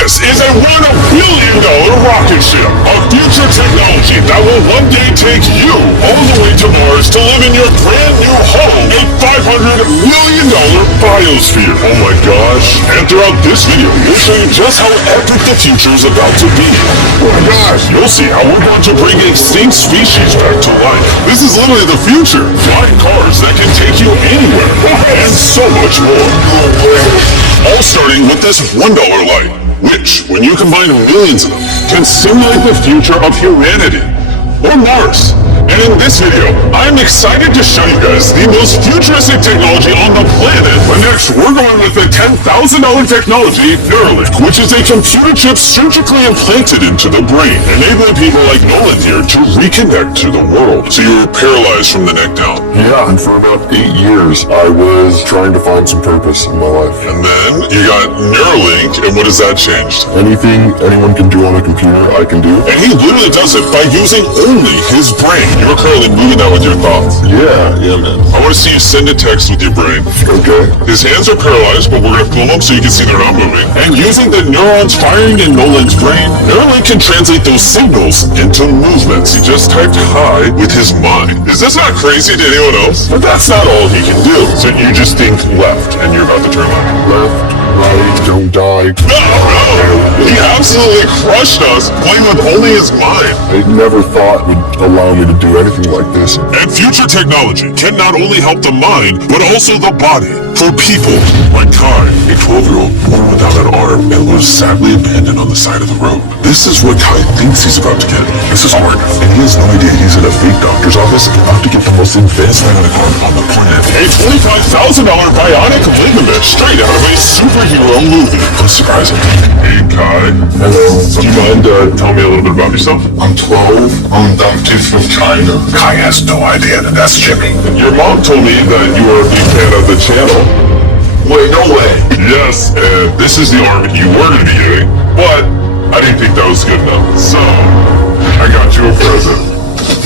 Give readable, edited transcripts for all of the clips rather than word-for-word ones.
This is a $1 billion rocket ship of future technology that will one day take you all the way to Mars to live in your brand new home, a $500 million biosphere. Oh my gosh. And throughout this video, we'll show you just how epic the future is about to be. Oh my gosh. You'll see how we're going to bring extinct species back to life. This is literally the future. Flying cars that can take you anywhere. And so much more. All starting with this $1 light, which, when you combine millions of them, can simulate the future of humanity, or Mars. And in this video, I'm excited to show you guys the most futuristic technology on the planet. But next, we're going with the $10,000 technology, Neuralink, which is a computer chip surgically implanted into the brain, enabling people like Nolan here to reconnect to the world. So you were paralyzed from the neck down. Yeah, and for about 8 years, I was trying to find some purpose in my life. And then you got Neuralink, and what has that changed? Anything anyone can do on a computer, I can do. And he literally does it by using only his brain. You're currently moving that with your thoughts. Yeah, man. I want to see you send a text with your brain. Okay. His hands are paralyzed, but we're going to film them so you can see they're not moving. And using the neurons firing in Nolan's brain, Neuralink can translate those signals into movements. He just typed hi with his mind. Is this not crazy to anyone else? But that's not all he can do. So you just think left, and you're about to turn left. Left, right, don't die. No! He absolutely crushed us, playing with only his mind. I never thought would allow me to do anything like this. And future technology can not only help the mind, but also the body. For people like Kai, a 12-year-old born without an arm and was sadly abandoned on the side of the road. This is what Kai thinks he's about to get. This is hard, and he has no idea he's in a fake doctor's office about to get the most advanced bionic arm on the planet. A $25,000 bionic ligament straight out of a superhero movie. Unsurprising. Hey Kai. Hello. Do you mind telling me a little bit about yourself? I'm 12. I'm adopted from China. Kai has no idea that that's Jimmy. Your mom told me that you were a big fan of the channel. Wait, no way. Yes, and this is the arm you were going to be getting, but I didn't think that was good enough. So, I got you a present.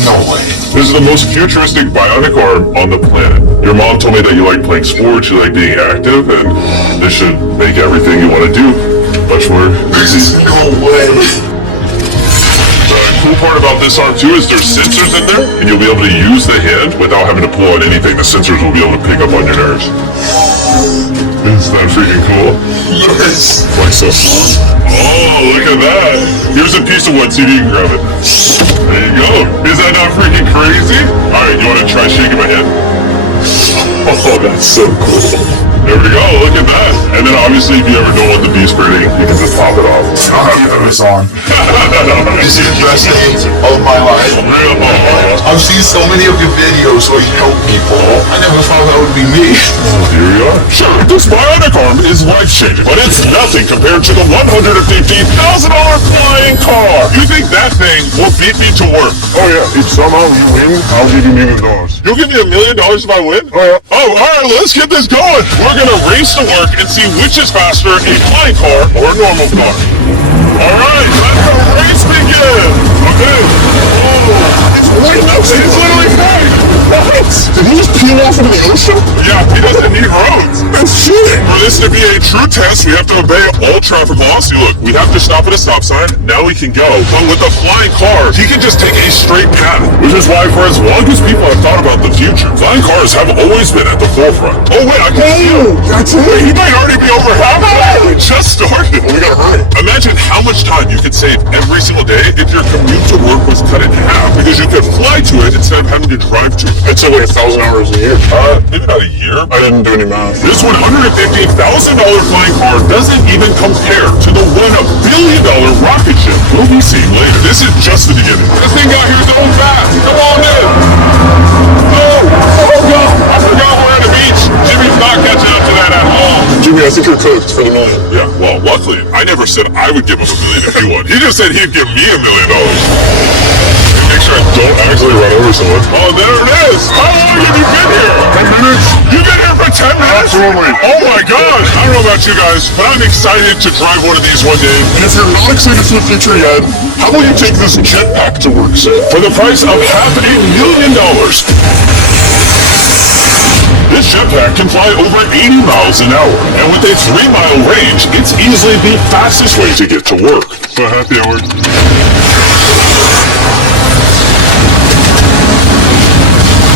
No way. This is the most futuristic bionic arm on the planet. Your mom told me that you like playing sports, you like being active, and this should make everything you want to do much more easy. No way. The cool part about this arm too is there's sensors in there, and you'll be able to use the hand without having to pull on anything. The sensors will be able to pick up on your nerves. Is that freaking cool? Yes. Like so. Oh, look at that. Here's a piece of wood, see if you can grab it. There you go. Is that not freaking crazy? Alright, you want to try shaking my hand? Oh, that's so cool. There we go, look at that. And then obviously if you ever don't want the bee spraying, you can just pop it off. I'll have this on. This is the best day of my life. Real. I've seen so many of your videos where you help people. I never thought that would be me. Here you are. Sure, this bionic arm is life-changing, but it's nothing compared to the $150,000 flying car. You think that thing will beat me to work? Oh yeah, if somehow you win, I'll give you $1 million. You'll give me $1 million if I win? Oh yeah. Oh, alright, let's get this going. We're gonna race to work and see which is faster, a flying car or a normal car. Alright, let the race begin. Okay. Oh, it's literally flying. What? Did he just peel off into the ocean? Yeah, he doesn't need roads. That's cheating. For this to be a true test, we have to obey all traffic laws. See, look, we have to stop at a stop sign. Now we can go. But with the flying car, he can just take a straight path. Which is why for as long as people have thought about the future, flying cars have always been at the forefront. Oh wait, I can see him. That's Wait, he it. might already be over halfway. We just started. We gotta hurry. Imagine how much time you could save every single day if your commute to work was cut in half, because you could fly to it instead of having to drive to it. It's like 1,000 hours a year. Maybe not a year. I didn't do any math. This $150,000 flying car doesn't even compare to the $1 billion rocket ship we'll be seeing later. This is just the beginning. This thing got here so fast. Come on in. Oh God, I forgot we're at the beach. Jimmy's not catching up to that at all. Jimmy, I think you're cooked for the $1 million. Yeah, well, luckily, I never said I would give him $1 million if he won. He just said he'd give me $1 million. Make sure I don't actually run over someone. Oh, there it is. How long have you been here? 10 minutes? You've been here for 10 minutes? Absolutely. Oh my gosh. I don't know about you guys, but I'm excited to drive one of these one day. And if you're not excited for the future yet, how about you take this jetpack to work, Sid? For the price of $500,000. This jetpack can fly over 80 miles an hour, and with a 3-mile range, it's easily the fastest way to get to work. So happy hour.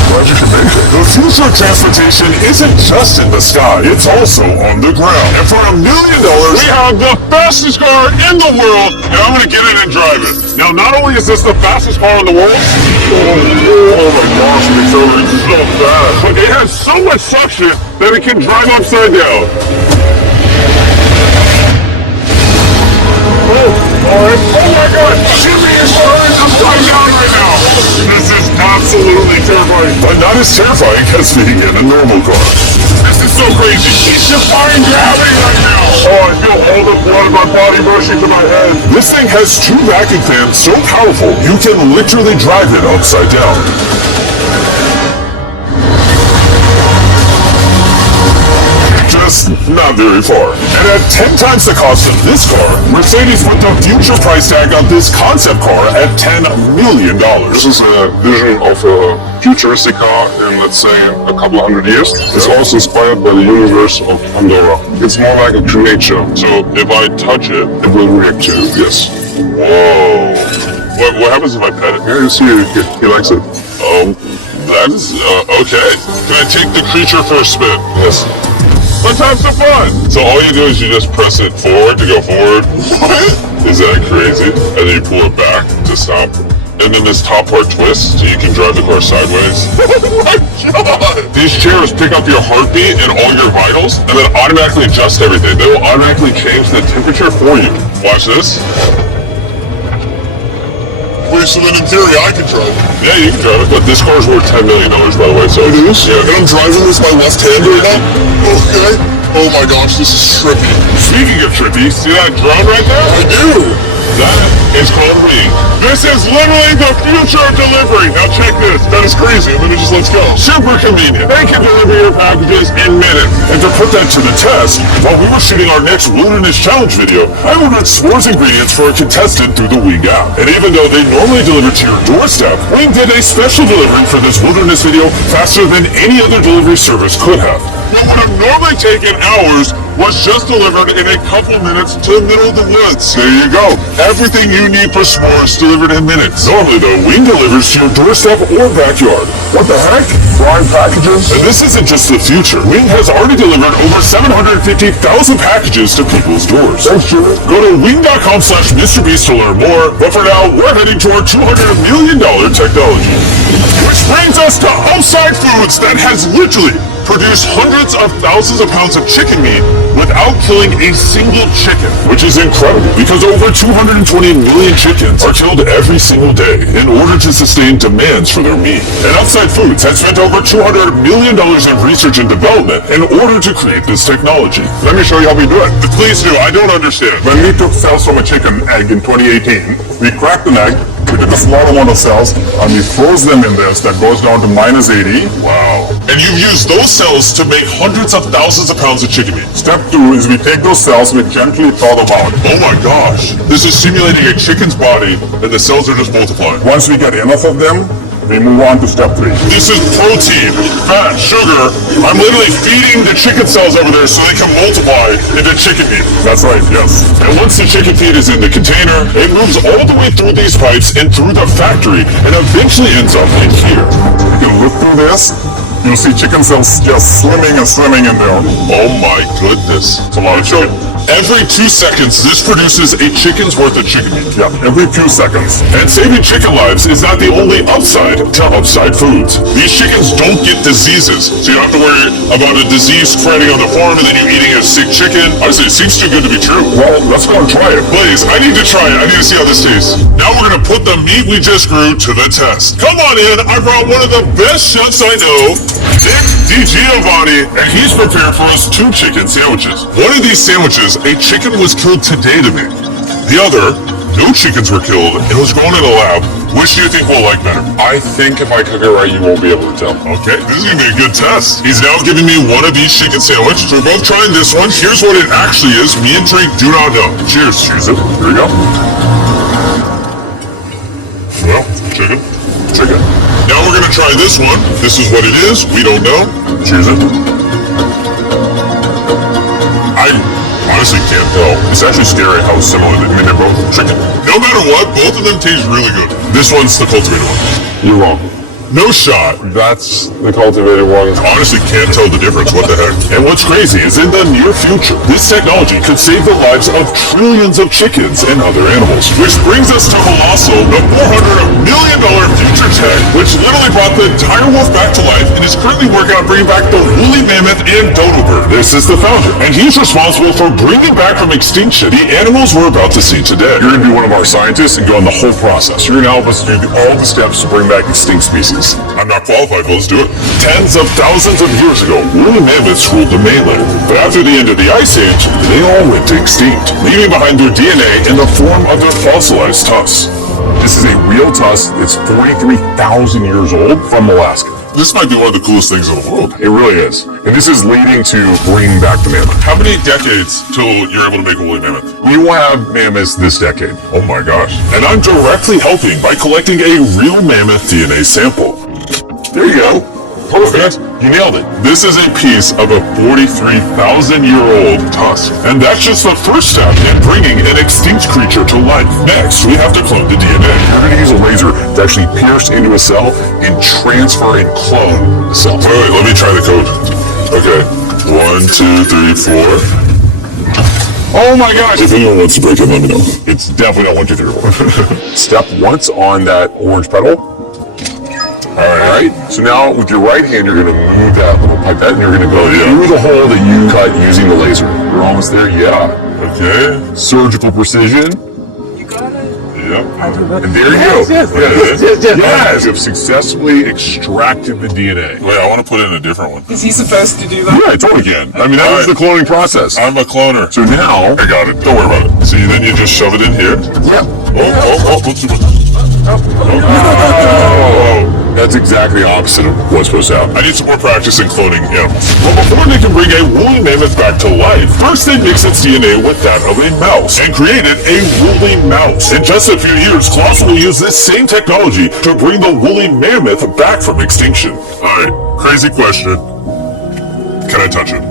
Glad you can make it. The future of transportation isn't just in the sky, it's also on the ground. And for $1 million, We have the fastest car in the world, and I'm gonna get in and drive it. Now, not only is this the fastest car in the world, oh my gosh, it accelerates so fast, but it has so much suction that it can drive upside down. Alright, oh my god, Jimmy is already upside down right now. This is absolutely terrifying. but not as terrifying as being in a normal car. This is so crazy. It's defying gravity right now. Oh, I feel all the blood in my body rushing to my head. This thing has 2 vacuum fans so powerful, you can literally drive it upside down. Just not very far. And at 10 times the cost of this car, Mercedes put the future price tag on this concept car at $10 million. This is a vision of a futuristic car in, let's say, a couple hundred years. It's also inspired by the universe of Pandora. It's more like a creature. So if I touch it, it will react to it. Yes. Whoa. What happens if I pet it? Yeah, you see, he likes it. That is, okay. Can I take the creature for a spin? Yes. Let's have some fun. So all you do is you just press it forward to go forward. What? Is that crazy? And then you pull it back to stop. And then this top part twists so you can drive the car sideways. Oh my god! These chairs pick up your heartbeat and all your vitals and then automatically adjust everything. They will automatically change the temperature for you. Watch this. Wait, so then in theory I can drive it. Yeah, you can drive it, but this car's worth $10 million, by the way, so... It is? Yeah. And I'm driving with my left hand right now? Okay. Oh my gosh, this is trippy. Speaking of trippy, see that drone right there? I do! That is called Wing. This is literally the future of delivery. Now check this. That is crazy. And then it just lets go. Super convenient. They can deliver your packages in minutes. And to put that to the test, while we were shooting our next Wilderness Challenge video, I ordered s'mores ingredients for a contestant through the Wing app. And even though they normally deliver to your doorstep, Wing did a special delivery for this Wilderness video faster than any other delivery service could have. What would have normally taken hours was just delivered in a couple minutes to the middle of the woods. There you go. Everything you need for s'mores delivered in minutes. Normally, though, Wing delivers to your doorstep or backyard. What the heck? Prime packages? And this isn't just the future. Wing has already delivered over 750,000 packages to people's doors. Thanks, Jimmy. Go to wing.com/MrBeast to learn more. But for now, we're heading to our $200 million technology. Which brings us to Upside Foods that has literally produced hundreds of thousands of pounds of chicken meat without killing a single chicken, which is incredible because over 220 million chickens are killed every single day in order to sustain demands for their meat. And Upside Foods has spent over $200 million in research and development in order to create this technology. Let me show you how we do it. Please do, I don't understand. When we took cells from a chicken egg in 2018, we cracked an egg, we took a small amount of cells, and we froze them in this that goes down to -80. Wow. And you've used those cells to make hundreds of thousands of pounds of chicken meat. Step 2 is we take those cells, we gently thaw them out. Oh my gosh. This is simulating a chicken's body and the cells are just multiplying. Once we get enough of them, we move on to step 3. This is protein, fat, sugar. I'm literally feeding the chicken cells over there so they can multiply into chicken meat. That's right, yes. And once the chicken feed is in the container, it moves all the way through these pipes and through the factory and eventually ends up in here. You can look through this, you'll see chicken cells just swimming and swimming in there. Oh my goodness. It's a lot of chicken. Every 2 seconds, this produces a chicken's worth of chicken meat. Yeah, every few seconds. And saving chicken lives is not the only upside to Upside Foods. These chickens don't get diseases, so you don't have to worry about a disease spreading on the farm and then you eating a sick chicken. Honestly, it seems too good to be true. Well, let's go and try it. Please, I need to try it. I need to see how this tastes. Now we're going to put the meat we just grew to the test. Come on in. I brought one of the best chefs I know, Nick DiGiovanni, and he's prepared for us 2 chicken sandwiches. One of these sandwiches, a chicken was killed today to make. The other, no chickens were killed and was grown in a lab. Which do you think we'll like better? I think if I cook it right, you won't be able to tell. Okay, this is going to be a good test. He's now giving me one of each chicken sandwich. So we're both trying this one. Here's what it actually is. Me and Drake do not know. Cheers. Cheers it. Here we go. Well, chicken. Chicken. Now we're gonna try this one. This is what it is. We don't know. Choose it. I honestly can't tell. It's actually scary how similar they are. I mean, they're both chicken. No matter what, both of them taste really good. This one's the cultivated one. You're wrong. No shot. That's the cultivated one. Honestly can't tell the difference. What the heck? And what's crazy is in the near future, this technology could save the lives of trillions of chickens and other animals. Which brings us to Colossal, the $400 million future tech, which literally brought the entire wolf back to life and is currently working on bringing back the woolly mammoth and dodo bird. This is the founder, and he's responsible for bringing back from extinction the animals we're about to see today. You're going to be one of our scientists and go on the whole process. You're going to help us do all the steps to bring back extinct species. I'm not qualified, but let's do it. Tens of thousands of years ago, woolly mammoths ruled the mainland. But after the end of the Ice Age, they all went extinct, leaving behind their DNA in the form of their fossilized tusks. This is a real tusk that's 43,000 years old from Alaska. This might be one of the coolest things in the world. It really is. And this is leading to bringing back the mammoth. How many decades till you're able to make a woolly mammoth? We will have mammoths this decade. Oh my gosh. And I'm directly helping by collecting a real mammoth DNA sample. There you go. Perfect. You nailed it. This is a piece of a 43,000-year-old tusk. And that's just the first step in bringing an extinct creature to life. Next, we have to clone the DNA. We're going to use a laser to actually pierce into a cell and transfer and clone the cell. Wait, let me try the code. Okay. 1, 2, 3, 4. Oh my gosh! If anyone wants to break it, let me know. It's definitely not 1, 2, 3, 4. Step once on that orange pedal. Alright, so now with your right hand, you're going to move that little pipette and you're going to go through the hole that you cut using the laser. We're almost there, yeah. Okay. Surgical precision. You got it? Yep. And there you go. Yes. Yes, you've successfully extracted the DNA. Wait, I want to put in a different one. Is he supposed to do that? Yeah, I totally can. I mean, that was the cloning process. I'm a cloner. So now, I got it. Don't worry about it. See, then you just shove it in here. yeah. Let's do it. That's exactly opposite of what's supposed to happen. I need some more practice in cloning animals. Well, before they can bring a woolly mammoth back to life, first they mix its DNA with that of a mouse and created a woolly mouse. In just a few years, Colossal will use this same technology to bring the woolly mammoth back from extinction. Alright, crazy question. Can I touch it?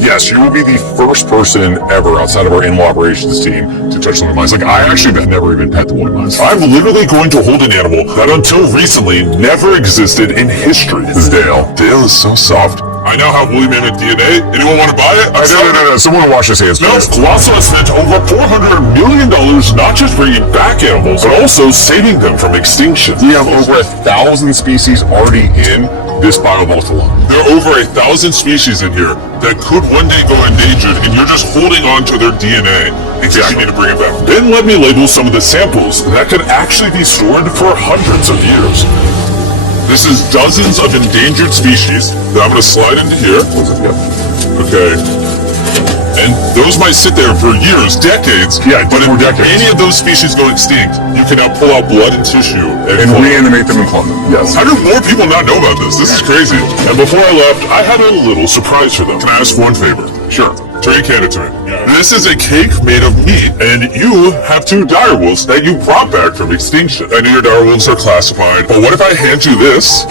Yes, you will be the first person ever outside of our animal operations team to touch woolly mice. Like, I actually have never even pet the woolly mice. I'm literally going to hold an animal that until recently never existed in history. This is Dale. Dale is so soft. I now have woolly mammoth DNA. Anyone want to buy it? No. Someone wash his hands. No, Colossal has spent over $400 million not just bringing back animals, but also saving them from extinction. We have over 1,000 species already in this biovault alone. There are over 1,000 species in here that could one day go endangered, and you're just holding on to their DNA because you need to bring it back. Then let me label some of the samples that could actually be stored for hundreds of years. This is dozens of endangered species that I'm going to slide into here. Okay. And those might sit there for years, decades. Yeah, but if decades. any of those species go extinct, you can now pull out blood and tissue And reanimate them and clone them. Yes. How do more people not know about this? This is crazy. And before I left, I had a little surprise for them. Can I ask one favor? Sure. Trey, hand it to me. This is a cake made of meat, and you have 2 direwolves that you brought back from extinction. I know your direwolves are classified, but what if I hand you this,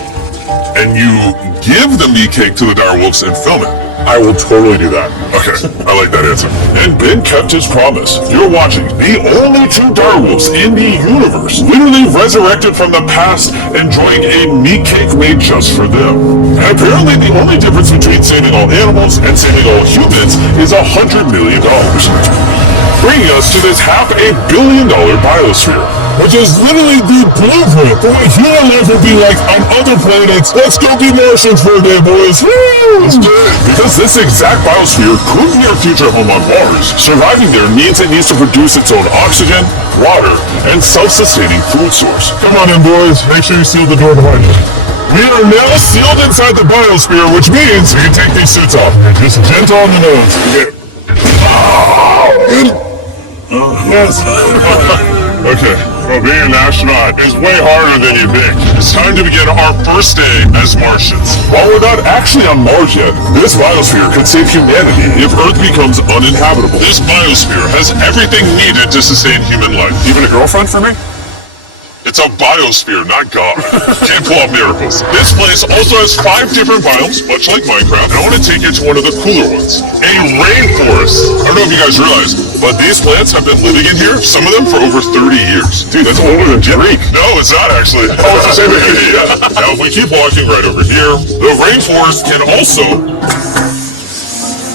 and you give the meat cake to the direwolves and film it? I will totally do that. Okay, I like that answer. And Ben kept his promise. You're watching the only 2 direwolves in the universe, literally resurrected from the past, enjoying a meat cake made just for them. And apparently the only difference between saving all animals and saving all humans is $100 million. Bringing us to this $500 million biosphere, which is literally the blueprint for what human life will be like on other planets. Let's go be Martians for a day, boys. Woo! Let's do it. Because this exact biosphere could be our future home on Mars. Surviving there means it needs to produce its own oxygen, water, and self-sustaining food source. Come on in, boys. Make sure you seal the door behind you. We are now sealed inside the biosphere, which means we can take these suits off. Just gentle on the nose. Yes. Okay. Well, being an astronaut is way harder than you think. It's time to begin our first day as Martians. While we're not actually on Mars yet, this biosphere could save humanity if Earth becomes uninhabitable. This biosphere has everything needed to sustain human life. Even a girlfriend for me? It's a biosphere, not God. Can't pull off miracles. This place also has 5 different biomes, much like Minecraft. I want to take you to one of the cooler ones. A rainforest. I don't know if you guys realize, but these plants have been living in here, some of them for over 30 years. Dude, that's older than Greek. No, it's not actually. Oh, it's the same thing. Yeah. Now, if we keep walking right over here, the rainforest can also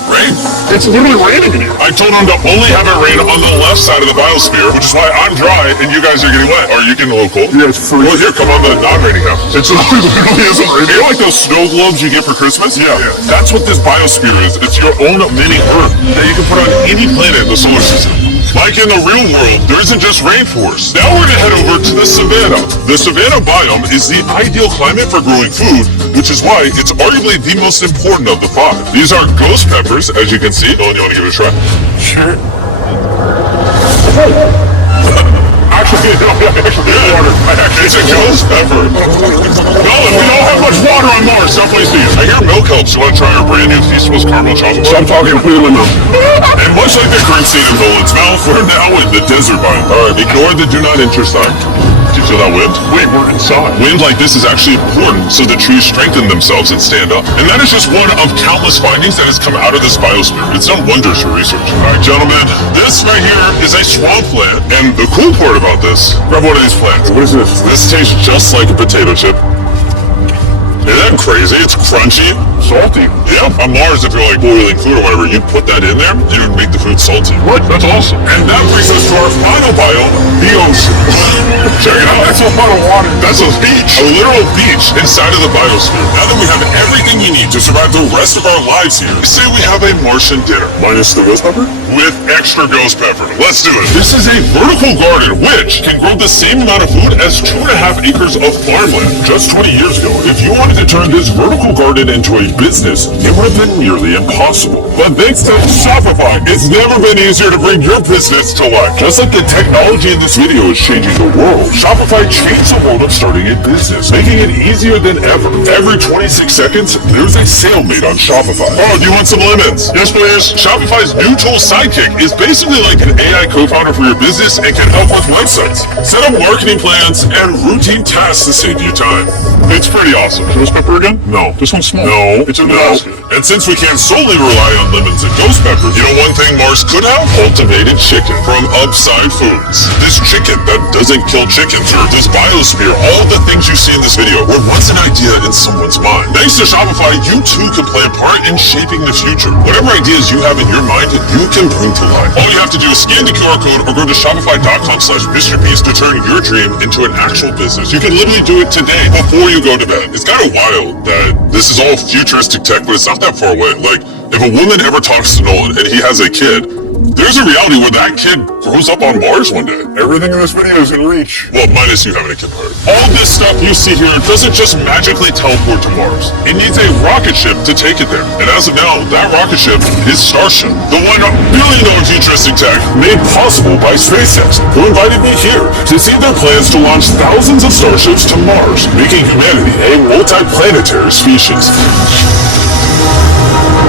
rain. It's literally raining in here. I told him to only have it rain on the left side of the biosphere, which is why I'm dry and you guys are getting wet. Are you getting a little cold? Yeah, it's freezing. Well, here, come on the non-raining house. It literally isn't raining. You know like those snow globes you get for Christmas? Yeah. That's what this biosphere is. It's your own mini Earth that you can put on any planet in the solar system. Like in the real world, there isn't just rainforest. Now we're gonna head over to the savanna. The savanna biome is the ideal climate for growing food, which is why it's arguably the most important of the 5. These are ghost peppers, as you can see. Oh, you wanna give it a try? Sure. Actually, water. It's a ghost pepper. No, if we don't have much water on Mars, definitely see it. I hear milk helps. You want to try our brand new Feastables caramel chocolate? So I'm talking clearly now. And much like the current state of Nolan's mouth, we're now in the desert biome. Alright, ignore the do not enter sign. Do you feel that wind? Wait, we're inside. Wind like this is actually important so the trees strengthen themselves and stand up. And that is just one of countless findings that has come out of this biosphere. It's done wonders for research. Alright, gentlemen, this right here is a swamp plant. And the cool part about this, grab one of these plants. What is this? This tastes just like a potato chip. Isn't that crazy? It's crunchy. Salty. Yeah, on Mars, if you're like boiling food or whatever, you'd put that in there, you would make the food salty. What? That's awesome. And that brings us to our final biome, the ocean. Check it out. That's a lot of water. That's a beach. A literal beach inside of the biosphere. Now that we have everything we need to survive the rest of our lives here, say we have a Martian dinner. Minus the ghost pepper? With extra ghost pepper. Let's do it. This is a vertical garden, which can grow the same amount of food as 2.5 acres of farmland. Just 20 years ago, if you wanted to turn this vertical garden into a business, it would have been nearly impossible. But thanks to Shopify, it's never been easier to bring your business to life. Just like the technology in this video is changing the world, Shopify changed the world of starting a business, making it easier than ever. Every 26 seconds, there's a sale made on Shopify. Oh, do you want some lemons? Yes, please. Shopify's new tool Sidekick is basically like an AI co-founder for your business and can help with websites, set up marketing plans, and routine tasks to save you time. It's pretty awesome. Ghost pepper again? No. This one's small. No. It's in the no. basket. And since we can't solely rely on lemons and ghost peppers, you know one thing Mars could have? Cultivated chicken from Upside Foods. This chicken that doesn't kill chickens, or this biosphere, all the things you see in this video were once an idea in someone's mind. Thanks to Shopify, you too can play a part in shaping the future. Whatever ideas you have in your mind, you can bring to life. All you have to do is scan the QR code or go to shopify.com/MrBeast to turn your dream into an actual business. You can literally do it today before you go to bed. It's kind of wild that this is all futuristic tech, but it's not that far away. Like, if a woman ever talks to Nolan and he has a kid, there's a reality where that kid grows up on Mars one day. Everything in this video is in reach. Well, minus you having a kid part. All this stuff you see here doesn't just magically teleport to Mars. It needs a rocket ship to take it there. And as of now, that rocket ship is Starship, the $1 billion futuristic tech made possible by SpaceX, who invited me here to see their plans to launch thousands of starships to Mars, making humanity a multi-planetary species.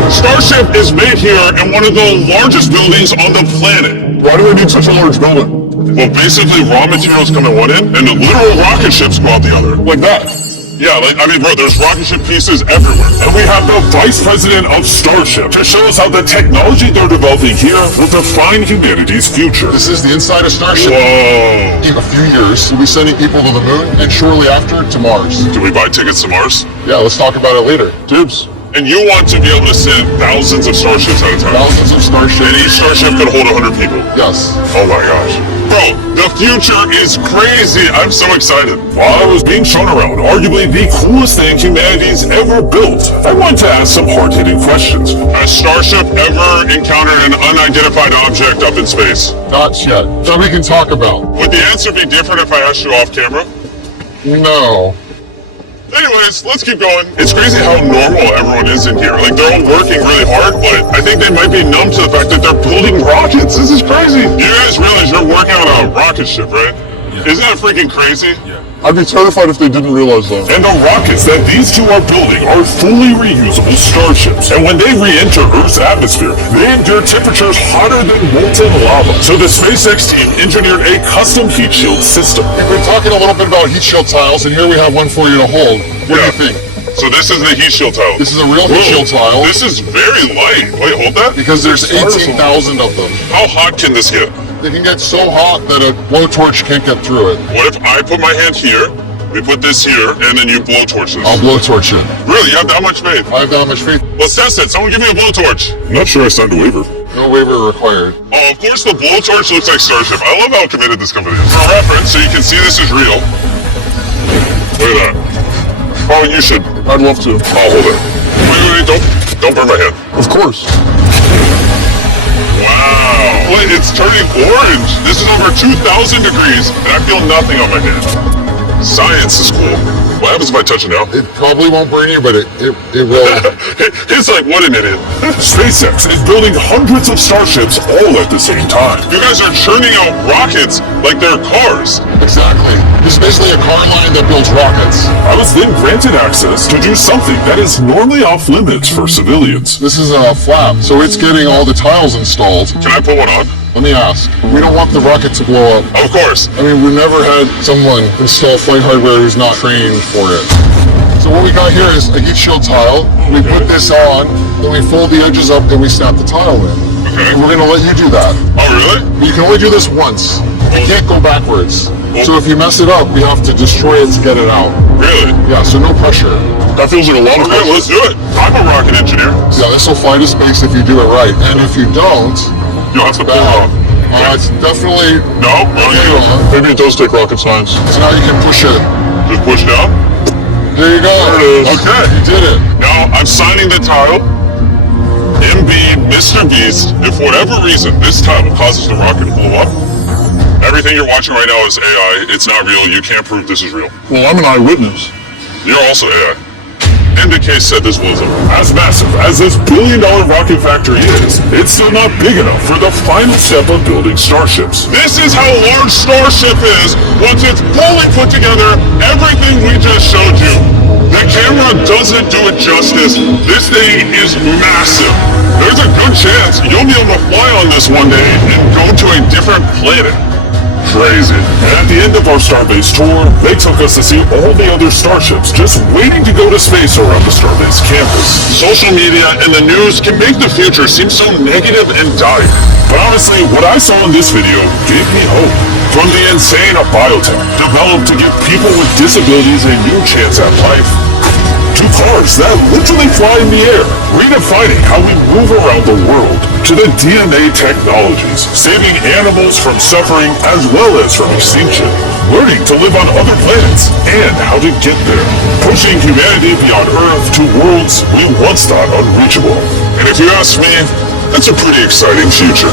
Starship is made here in one of the largest buildings on the planet. Why do they need such a large building? Well, basically, raw materials come in one end, and the literal rocket ships go out the other. Like that? Yeah, bro, there's rocket ship pieces everywhere. And we have the vice president of Starship to show us how the technology they're developing here will define humanity's future. This is the inside of Starship. Whoa. In a few years, we'll be sending people to the moon, and shortly after, to Mars. Do we buy tickets to Mars? Yeah, let's talk about it later. Dibs. And you want to be able to send thousands of starships at a time. Thousands of starships. And each starship could hold 100 people. Yes. Oh my gosh. Bro, the future is crazy. I'm so excited. While I was being shown around, arguably the coolest thing humanity's ever built, I wanted to ask some hard-hitting questions. Has Starship ever encountered an unidentified object up in space? Not yet. That we can talk about. Would the answer be different if I asked you off camera? No. Anyways, let's keep going. It's crazy how normal everyone is in here. Like, they're all working really hard, but I think they might be numb to the fact that they're building rockets. This is crazy. You guys realize you're working on a rocket ship, right? Yeah. Isn't that freaking crazy? Yeah. I'd be terrified if they didn't realize that. And the rockets that these two are building are fully reusable starships. And when they re-enter Earth's atmosphere, they endure temperatures hotter than molten lava. So the SpaceX team engineered a custom heat shield system. We've been talking a little bit about heat shield tiles, and here we have one for you to hold. What do you think? So this is the heat shield tile. This is a real heat shield tile. This is very light. Wait, hold that. Because there's 18,000 of them. How hot can this get? They can get so hot that a blowtorch can't get through it. What if I put my hand here, we put this here, and then you blowtorch this? I'll blowtorch it. Really? You have that much faith? I have that much faith. Let's test it. Someone give me a blowtorch. I'm not sure I signed a waiver. No waiver required. Oh, of course the blowtorch looks like Starship. I love how committed this company is. For reference, so you can see this is real. Look at that. Oh, you should. I'd love to. I'll hold it. Wait, don't burn my hand. Of course. Wow. Wait, it's turning orange. This is over 2,000 degrees, and I feel nothing on my hand. Science is cool. What happens if I touch it now? It probably won't burn you, but it will. It's like, what an idiot. SpaceX is building hundreds of starships all at the same time. You guys are churning out rockets like they're cars. Exactly. This is basically a car line that builds rockets. I was then granted access to do something that is normally off limits for civilians. This is a flap, so it's getting all the tiles installed. Can I put one on? Let me ask. We don't want the rocket to blow up. Of course. I mean, we've never had someone install flight hardware who's not trained for it. So what we got here is a heat shield tile. We put this on, then we fold the edges up, then we snap the tile in. Okay. And we're gonna let you do that. Oh, really? But you can only do this once. You can't go backwards. So if you mess it up, we have to destroy it to get it out. Really? Yeah, so no pressure. That feels like a lot of pressure. Let's do it. I'm a rocket engineer. Yeah, this will fly to space if you do it right. And if you don't, You'll have to pull it off. it's definitely No? Maybe it does take rocket science. So now you can push it. Just push down. There you go. There it is. Okay, you did it. Now, I'm signing the tile. MB, Mr. Beast, if for whatever reason this tile causes the rocket to blow up, everything you're watching right now is AI. It's not real. You can't prove this is real. Well, I'm an eyewitness. You're also AI. And the case said this blows up. As massive as this billion-dollar rocket factory is, it's still not big enough for the final step of building starships. This is how large Starship is once it's fully put together, everything we just showed you. The camera doesn't do it justice. This thing is massive. There's a good chance you'll be able to fly on this one day and go to a different planet. Crazy. And at the end of our Starbase tour, they took us to see all the other starships just waiting to go to space around the Starbase campus. Social media and the news can make the future seem so negative and dire. But honestly, what I saw in this video gave me hope. From the insane biotech developed to give people with disabilities a new chance at life, to cars that literally fly in the air, redefining how we move around the world, to the DNA technologies, saving animals from suffering as well as from extinction, learning to live on other planets, and how to get there, pushing humanity beyond Earth to worlds we once thought unreachable. And if you ask me, that's a pretty exciting future.